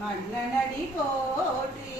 மன்னனடி போற்றி